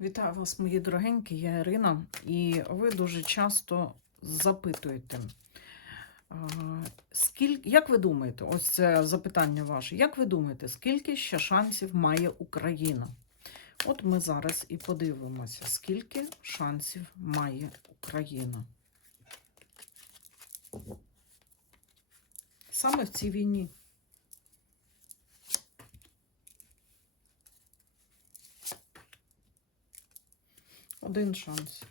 Вітаю вас, мої дорогенькі, я Ірина, і ви дуже часто запитуєте, скільки, як ви думаєте, ось це запитання ваше, як ви думаєте, скільки ще шансів має Україна? От ми зараз і подивимося, скільки шансів має Україна. Саме в цій війні. Один шанс.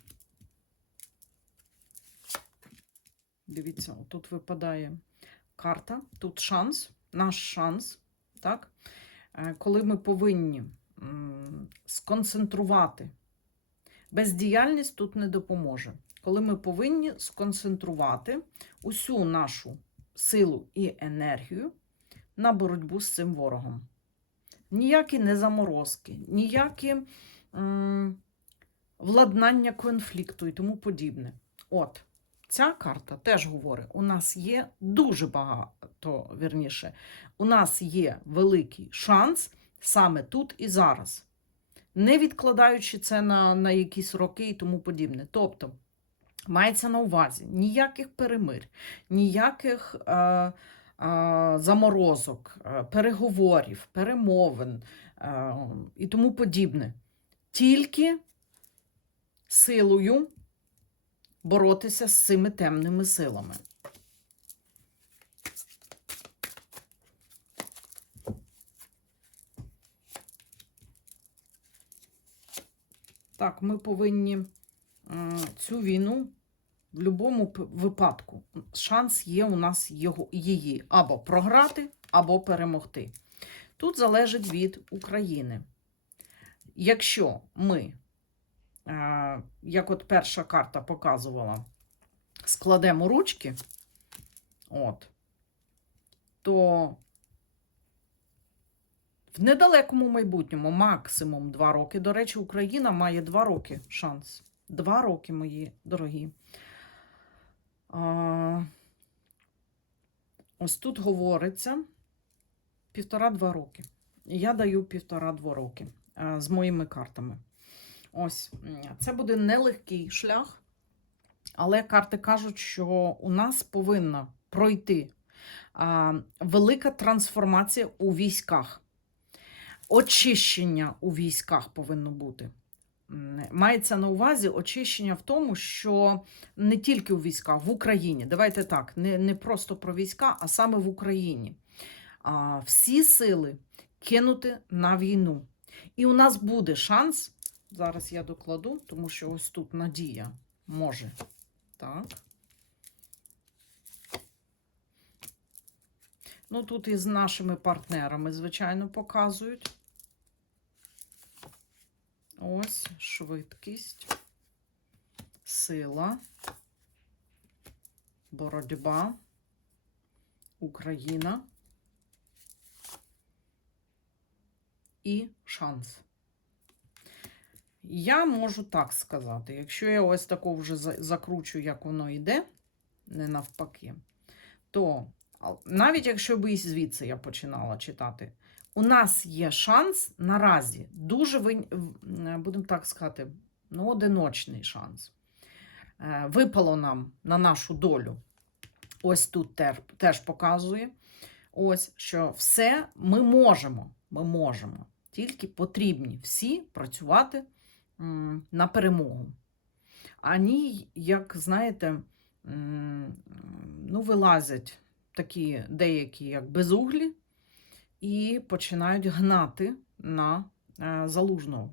Дивіться, тут випадає карта, тут шанс, наш шанс, так? Е, Коли ми повинні сконцентрувати. Бездіяльність тут не допоможе. Коли ми повинні сконцентрувати усю нашу силу і енергію на боротьбу з цим ворогом. Ніякі не заморозки, ніякі. Владнання конфлікту і тому подібне. От, ця карта теж говорить: у нас є дуже багато, вірніше, у нас є великий шанс саме тут і зараз, не відкладаючи це на, на якісь роки і тому подібне. Тобто, мається на увазі ніяких перемирь, ніяких. Е, е, Заморозок, е, переговорів, перемовин е, і тому подібне. Тільки силою боротися з цими темними силами. Так, ми повинні цю війну в будь-якому випадку. Шанс є у нас його, її або програти, або перемогти. Тут залежить від України. Якщо ми як от перша карта показувала, складемо ручки, от, то в недалекому майбутньому, максимум 2 роки. До речі, Україна має 2 роки шанс. 2 роки, мої дорогі. А, ось тут говориться півтора-два роки. Я даю півтора-два роки е, з моїми картами. Ось це буде нелегкий шлях, але карти кажуть, що у нас повинна пройти а, велика трансформація у військах. Очищення у військах повинно бути. Мається на увазі очищення в тому, що не тільки у військах, в Україні. Давайте так, не, не просто про війська, а саме в Україні. А, всі сили кинути на війну. І у нас буде шанс. Зараз я докладу, тому що ось тут надія може. Так. Ну, тут із нашими партнерами, звичайно, показують. Ось швидкість, сила, боротьба, Україна і шанс. Я можу так сказати, якщо я ось тако вже закручу, як воно йде, не навпаки, то навіть якщо б і звідси я починала читати, у нас є шанс наразі, дуже будемо так сказати, ну, одиночний шанс. Е, Випало нам на нашу долю. Ось тут теж показує. Ось що все ми можемо. Ми можемо. Тільки потрібні всі працювати на перемогу. Ані, як знаєте, ну, вилазять такі деякі, як безуглі, і починають гнати на е, залужного.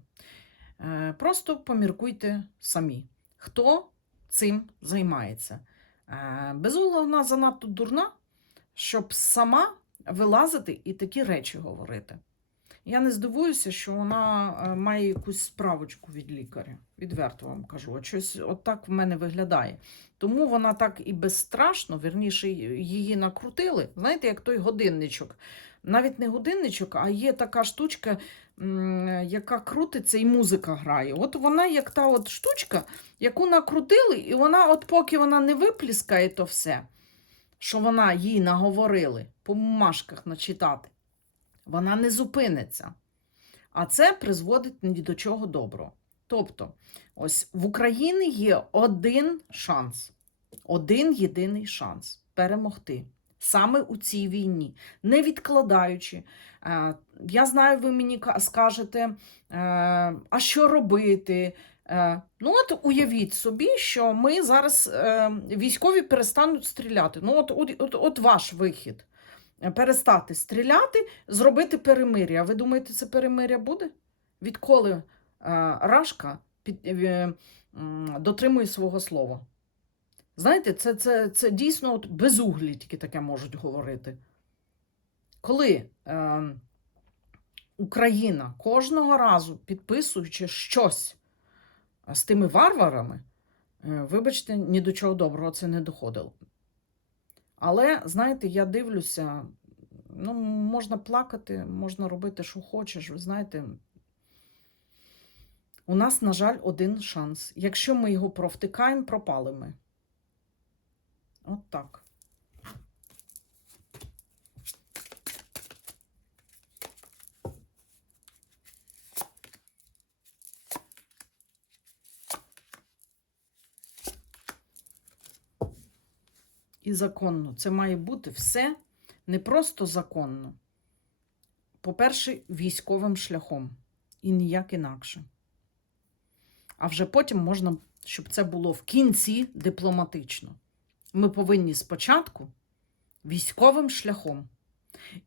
Е, Просто поміркуйте самі, хто цим займається. Е, Безугла вона занадто дурна, щоб сама вилазити і такі речі говорити. Я не здивуюся, що вона е, має якусь справочку від лікаря. Відверто вам кажу. От щось отак в мене виглядає. Тому вона так і безстрашно, вірніше, її накрутили. Знаєте, як той годинничок. Навіть не годинничок, а є така штучка, яка крутиться і музика грає. От вона як та от штучка, яку накрутили, і вона, от поки вона не випліскає то все, що вона їй наговорили, по бумажках начитати вона не зупиниться. А це призводить ні до чого доброго. Тобто, ось в Україні є один шанс, один єдиний шанс перемогти саме у цій війні, не відкладаючи. Е, Я знаю, ви мені скажете, е, а що робити? Е, Ну, от уявіть собі, що ми зараз військові перестануть стріляти. Ну, от, от, от, от ваш вихід. Е, Перестати стріляти, зробити перемир'я. Ви думаєте, це перемир'я буде? Відколи е, Рашка під, е, дотримує свого слова? Знаєте, це, це, це дійсно от безуглі тільки таке можуть говорити. Коли е, Україна кожного разу підписуючи щось з тими варварами, е, вибачте, ні до чого доброго це не доходило. Але, знаєте, я дивлюся, ну, можна плакати, можна робити, що хочеш. Ви знаєте, у нас, на жаль, один шанс. Якщо ми його провтикаємо, пропали ми. От так. І законно. Це має бути все не просто законно. По-перше, військовим шляхом. І ніяк інакше. А вже потім можна, щоб це було в кінці дипломатично. Ми повинні спочатку військовим шляхом.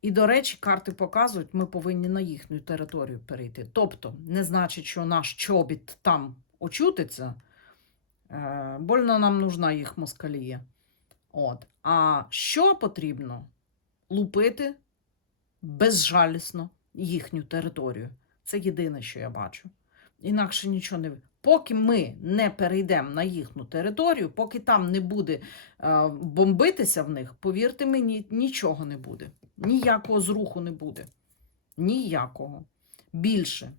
І, до речі, карти показують, ми повинні на їхню територію перейти. Тобто, не значить, що наш чобіт там очутиться. Е, больно нам нужна їх москалія. От. А що потрібно? Лупити безжалісно їхню територію. Це єдине, що я бачу. Інакше нічого не. Поки ми не перейдемо на їхню територію, поки там не буде е, бомбитися в них, повірте мені, нічого не буде. Ніякого зруху не буде. Ніякого. Більше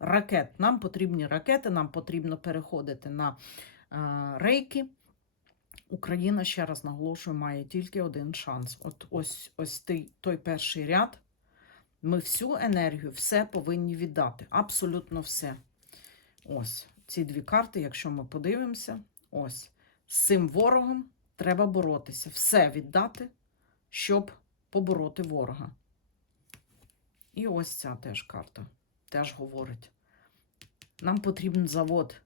ракет. Нам потрібні ракети, нам потрібно переходити на е, рейки. Україна, ще раз наголошую, має тільки один шанс. От ось, ось той, той перший ряд. Ми всю енергію, все повинні віддати. Абсолютно все. Ось ці дві карти, якщо ми подивимося, ось з цим ворогом треба боротися. Все віддати, щоб побороти ворога. І ось ця теж карта теж говорить: нам потрібен завод,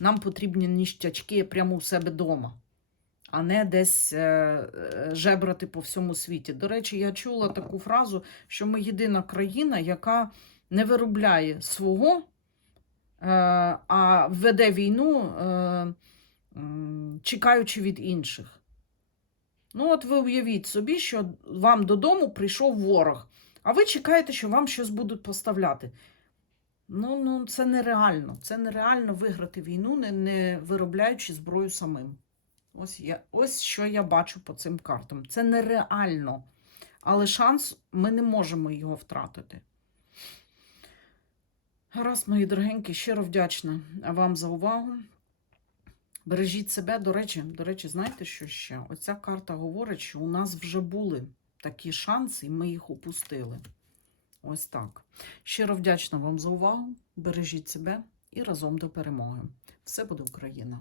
нам потрібні ніштячки прямо у себе вдома а не десь е, е, жебрати по всьому світі. До речі, я чула таку фразу, що ми єдина країна, яка не виробляє свого, е, а веде війну, чекаючи від інших. Ну, от ви уявіть собі, що вам додому прийшов ворог, а ви чекаєте, що вам щось будуть поставляти. Ну, ну це нереально. Це нереально виграти війну, не, не виробляючи зброю самим. Ось, я, ось що я бачу по цим картам. Це нереально. Але шанс ми не можемо його втратити. Гаразд, мої дорогенькі, щиро вдячна вам за увагу. Бережіть себе, до речі, до речі, знаєте, що ще? Оця карта говорить, що у нас вже були такі шанси, і ми їх упустили. Ось так. Щиро вдячна вам за увагу. Бережіть себе і разом до перемоги. Все буде Україна!